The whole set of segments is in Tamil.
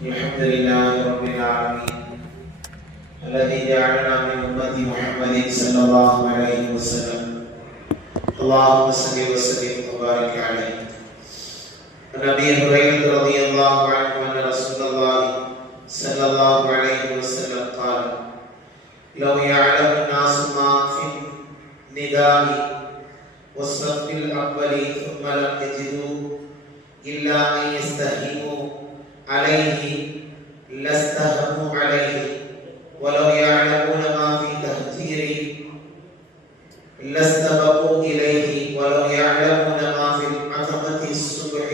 الحمد لله رب العالمين الذي جعلنا من أمة محمد صلى الله عليه وسلم. اللهم صل وسلم وبارك عليه. عن أبي هريرة رضي الله عنه أن رسول الله صلى الله عليه وسلم قال: لو يعلم الناس ما في النداء والصف الأول ثم لم يجدوا إلا أن يستهيموا عليه لاستهموا عليه ولو يعلمون ما في تهجيره لاستبقوا إليه ولو يعلمون ما في عتمة الصبح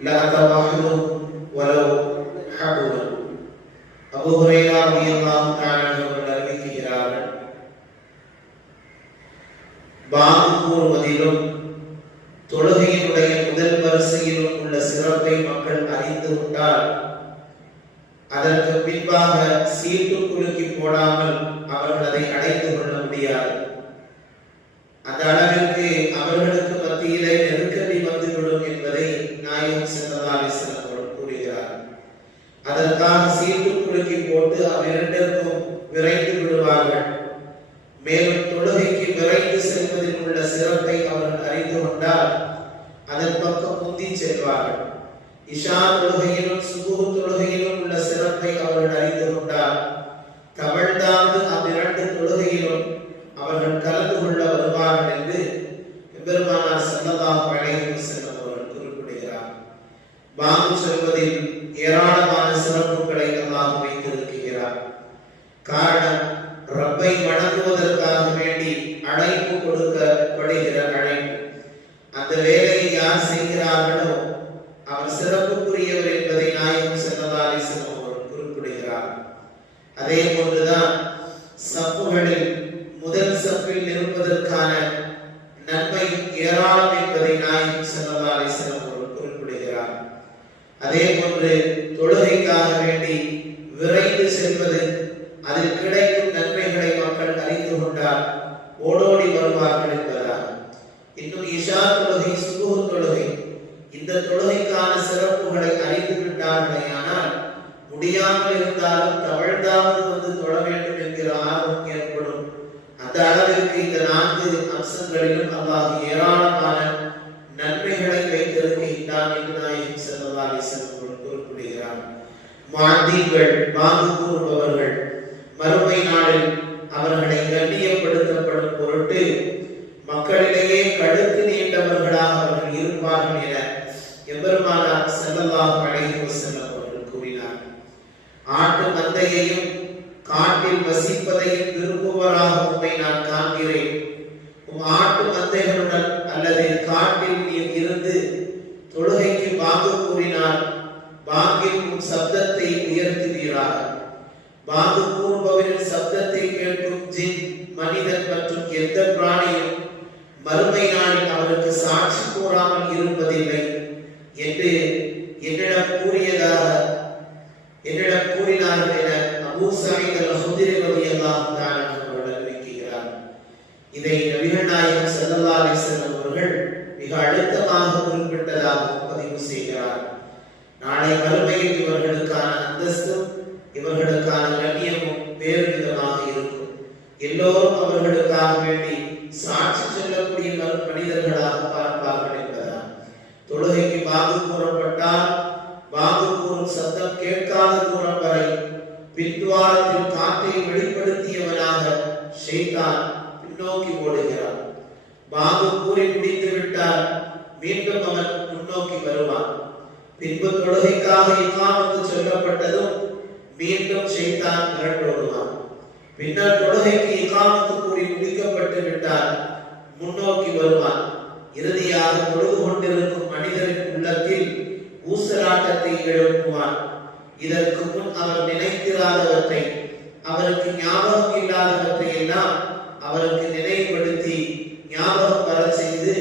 لأتوحدوا ولو حبوا. அபூ ஹுரைரா ரலியல்லாஹு தஆலா அவர்கள் அறிவிக்கிறார்கள், பாங்கு கூறுவதிலும் தொழுகையினுடைய முதல் வரிசையிலும் உள்ள சிறப்பை மக்கள் அறிந்து விட்டால் அதற்கு பின்பாக சீட்டு குலுக்கி போடாமல் அவர்கள் அதை அடைந்து கொள்ள முடியாது. அந்த அளவிற்கு அவர்களுக்கு மத்தியிலே நெருக்கடி வந்துவிடும் என்பதை நாயகம் ஸல்லல்லாஹு அலைஹி வஸல்லம் அவர்கள் கூறுகிறார். அதற்காக சீட்டு குலுக்கி போட்டு அவ்விரண்டிற்கும் விரைந்து விடுவார்கள். மேலும் தொழுகைக்கு விரைந்து செல்வதில் உள்ள சிறப்பை அவர்கள் அறிந்து கொண்டால் அதன் பக்கம் முந்தி செல்வார்கள். இஷா தொழுகையிலும் சுபூஹ் தொழுகையிலும் உள்ள சிறப்பை அவர்கள் அறிந்து கொண்டால் தவழ்ந்தாது அவ்விரண்டு தொழுகையிலும் அவர்கள் கலந்து கொள்ள வருவார்கள் என்று பெருமானார் ஸல்லல்லாஹு அலைஹி வஸல்லம் அவர்கள் குறிப்பிடுகிறார். பாங்கு சொல்வதில் ஏராளமான சிறப்புகளை அல்லாஹ் வைத்திருக்கிறார். காரணம், ரப்பை வணங்குவதற்காக வேண்டி அழைப்பு கொடுக்கப்படுகிற அழைப்பு. அந்த வேலையை யார் செய்கிறார்களோ அவர் சிறப்புக்குரியவர் என்பதை நாயகம் ஸல்லல்லாஹு அலைஹி வஸல்லம் அவர்கள் குறிப்பிடுகிறார். அதே போன்றுதான் சப்புகளில் முதல் சப்பில் இருப்பதற்கான நன்மையும் ஏராளம் என்பதை நாயகம் ஸல்லல்லாஹு அலைஹி வஸல்லம் அவர்கள் குறிப்பிடுகிறார். அதே போன்று தொழுகைக்காக வேண்டி விரைந்து செல்வது, அதில் கிடைக்கும் நன்மைகளை மக்கள் அறிந்து கொண்டால் ஓடோடி வருவார்கள் என்பதாக. இன்னும் இஷா தொழுகை, சுபூஹ் தொழுகை, இந்த தொழுகைக்கான சிறப்புகளை அறிந்து விட்டார்களேயானால் முடியாமல் இருந்தாலும் தவழ்ந்தாவது வந்து தொழ வேண்டும் என்கிற ஆர்வம் ஏற்படும். அந்த அளவிற்கு இந்த 4 அம்சங்களிலும் அல்லாஹ் ஏராளமான நன்மைகளை வைத்திருக்கின்றான் என்று நாயகம் ஸல்லல்லாஹு அலைஹி வஸல்லம் குறிப்பிடுகிறார். முஅத்தின்கள், பாங்கு கூறுபவர்கள், மறுமை நாளில் அவர்களை கண்ணியப்படுத்தப்படும் பொருட்டு மக்களிடையே கழுத்து நீண்டவர்களாக அவர்கள் இருப்பார்கள் என எம்பெருமானார் ஸல்லல்லாஹு அலைஹி வஸல்லம் அவர்கள் கூறினார். ஆட்டு மந்தையையும் காட்டில் வசிப்பதையும் விரும்புவராக உம்மை நான் காண்கிறேன். ஆட்டு மந்தைகளுடன் அல்லது காட்டில் நீர் இருந்து தொழுகைக்கு பாங்கு கூறினால் பாங்கில் உன் சப்தத்தை உயர்த்துவீராக. பாங்கு கூறுபவரின் சப்தத்தை கேட்கும் ஜின், மனிதன் மற்றும் எந்த பிராணியும் மறுமை நாளில் அவருக்கு சாட்சி கூறாமல் இருப்பதில்லை என்று என்னிடம் கூறினார்கள் என அபூ ஸஈத் அல்-ஹுத்ரி ரலியல்லாஹு தஆலா அவர்கள் அறிவிக்கிறார். இதை நபிகள் நாயகம் ஸல்லல்லாஹு அலைஹி வஸல்லம் அவர்கள் மிக அழுத்தமாக குறிப்பிட்டதாக பதிவு செய்கிறார். நாளை மறுமையில் இவர்களுக்கான அந்தஸ்தும் இவர்களுக்கான கண்ணியமும் வேறு விதமாக இருக்கும். எல்லோரும் அவர்களுக்காக வேண்டி சாட்சி சொல்லக்கூடிய மனிதர்களாக பார்ப்பார்கள் என்பதால் தொழுகைக்கு பாங்கு கூறப்பட்டால் பாங்கு கூறும் சத்தம் கேட்காத தூரம் வரை பின்துவாரத்தில் காற்றை வெளிப்படுத்தியவனாக ஷைத்தான் பின்னோக்கி ஓடுகிறான். பாங்கு கூறி முடித்து விட்டால் மீண்டும் அவன் முன்னோக்கி வருவான். பின்பு தொழுகைக்காக இகாமத்து சொல்லப்பட்டதும் மீண்டும் ஷைத்தான் விரட்டோடுவான். பின்னர் தொழுகைக்கு இகாமத்து கூறி முடிக்கப்பட்டு விட்டால் முன்னோக்கி வருவான். இறுதியாக தொழுது கொண்டிருக்கும் மனிதரின் உள்ளத்தில் ஊசலாட்டத்தை எழுப்புவான். இதற்கு முன் அவர் நினைத்திராதவற்றை, அவருக்கு ஞாபகம் இல்லாதவற்றை எல்லாம் அவருக்கு நினைவுபடுத்தி ஞாபகம் வர செய்து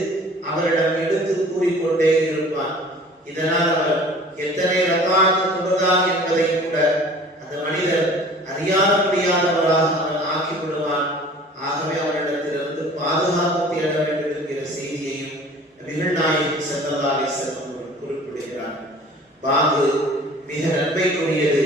அவரிடம் எடுத்து கூறிக்கொண்டே இருப்பான். இதனால் அவர் எத்தனை ரகாத் தொழுதார் என்பதை கூட அந்த மனிதர் அறியாத முடியாதவராக அவன் ஆக்கிவிடுவான். ஆகவே அவரிடத்திலிருந்து பாதுகாப்பு தேட வேண்டும் என்கிற செய்தியையும் நபிகள் நாயகம் ஸல்லல்லாஹு அலைஹி வஸல்லம் குறிப்பிடுகிறார். பாங்கு மிக நன்மைக்குரியது.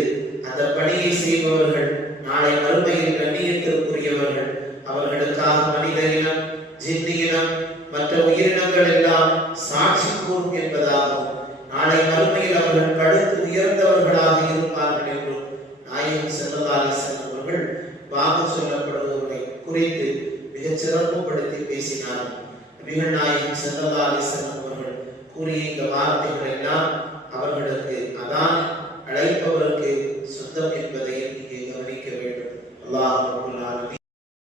அந்த பணியை செய்பவர்கள் நாளை மறுமையில் கண்ணியத்திற்குரியவர்கள். அவர்களுக்காக மனித இனம், ஜின்னி இனம், மற்ற உயிரினங்கள் எல்லாம் சாட்சி கூறும் என்பதாகவும் நாளை மறுமையில் அவர்கள் கடுத்து உயர்ந்தவர்களாக இருப்பார்கள் என்றும் நாயகம் ஸல்லல்லாஹு அலைஹி வஸல்லம் அவர்கள் வாக்கு சொல்லப்படுபவர்களை குறித்து மிகச் சிறப்புப்படுத்தி பேசினார். நபிகள் நாயகம் ஸல்லல்லாஹு அலைஹி வஸல்லம் அவர்கள் கூறிய இந்த வார்த்தைகளை